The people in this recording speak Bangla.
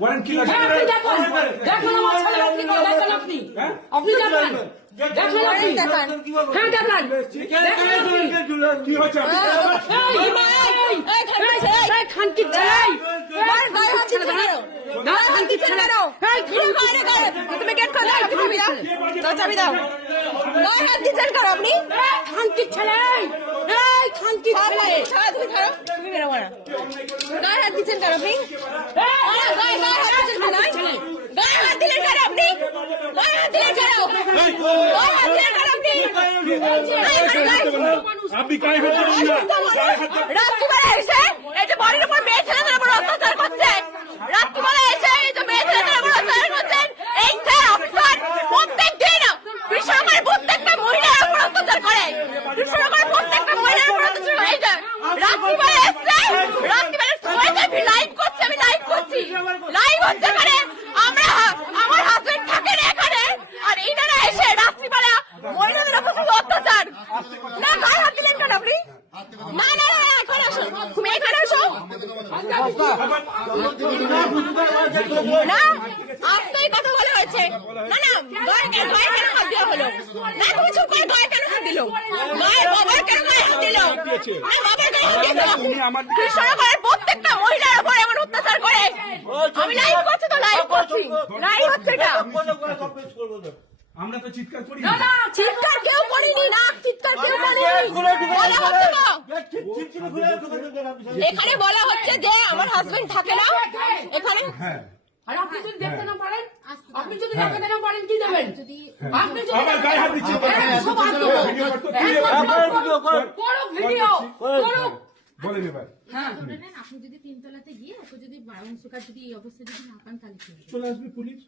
ওয়ারেন্ট কি লাগে? আপনি দেখুন আমার ছেলে কি করে দেখেন আপনি আপনি দেখেন দেখুন আপনি হ্যাঁ দেখেন কি হচ্ছে? এই খানকি ছেলে মার গায়ে হাত দিচ্ছেন কেন? গায়ে হাত দিচ্ছেন কেন? এই মারে গায়ে তুমি গেট খোলো, চাবি দাও, দাও চাবি দাও। গায়ে হাত দিচ্ছেন কেন আপনি? খানকি ছেলে এই খানকি ছেলে ছাড়া তুমি ছাড়ো, তুমি বেরো না। গায়ে হাত দিচ্ছেন কেন আপনি? গায়ে হাত দিচ্ছেন কেন? গায়ে হাত দিলেন কেন আপনি? গায়ে হাত দিলেন কেন? গায়ে হাত দিলেন কেন আপনি? আপনি গায়ে হাত দিবেন না। রাত্রিবেলা এসে এই যে বাড়ির উপর মেয়ে ছেলেদের উপর অত্যাচার করছে, রাত্রিবেলা এসে এই যে মেয়ে ছেলেদের উপর অত্যাচার করছেন, এই স্যার অফিসার প্রত্যেক দিন বিশ্বনাথের প্রত্যেকটা মহিলার উপর অত্যাচার করে, বিশ্বনাথের প্রত্যেকটা মহিলার উপর অত্যাচার করে। এই যে রাত্রিবেলা এসে রাত্রিবেলা সবাই লাইভ করছে, আমি লাইভ করছি, লাইভ হচ্ছে এখানে। আমার হাজবেন্ড থাকেন এখানে, আর ইনারা এসে রাত্রিবেলা মহিলাদের উপর শুধু অত্যাচার। না গায়ে হাত দিলেন কেন আপনি? না না না এখন আসো, তুমি এখানে আসো না, আজকেই কথা বলা হয়েছে। না না গায়ে কেন হাত দেওয়া হলো? না তুমি চুপ করে, গায়ে কেন হাত দিল? গায়ে বাবার কেন গায়ে হাত দিল? না বাবার গায়ে হাত দিল। কৃষ্ণনগরের প্রত্যেকটা মহিলার উপর এমন অত্যাচার করে। আমি লাইভ করছি তো, লাইভ করছি, লাইভ হচ্ছে এটা। আমরা তো চিৎকার করি না না চিৎকার কেউ করেনি, না চিৎকার কেউ করেনি। বলা হচ্ছে না, এখানে বলা হচ্ছে যে আমার হাজবেন্ড থাকে না এখানে। হ্যাঁ আর আপনি যদি দেখতে না পারেন, আপনি যদি দেখাতে না পারেন কি দেবেন? আপনি যদি আমার গায়ে হাত দিচ্ছেন। করো ভিডিও করো বলেন এবার। হ্যাঁ আপনি যদি 3 তলাতে গিয়ে ওকে যদি অংশকার যদি এই অবস্থা যদি না পান তাহলে কি হবে? চলে আসবে পুলিশ।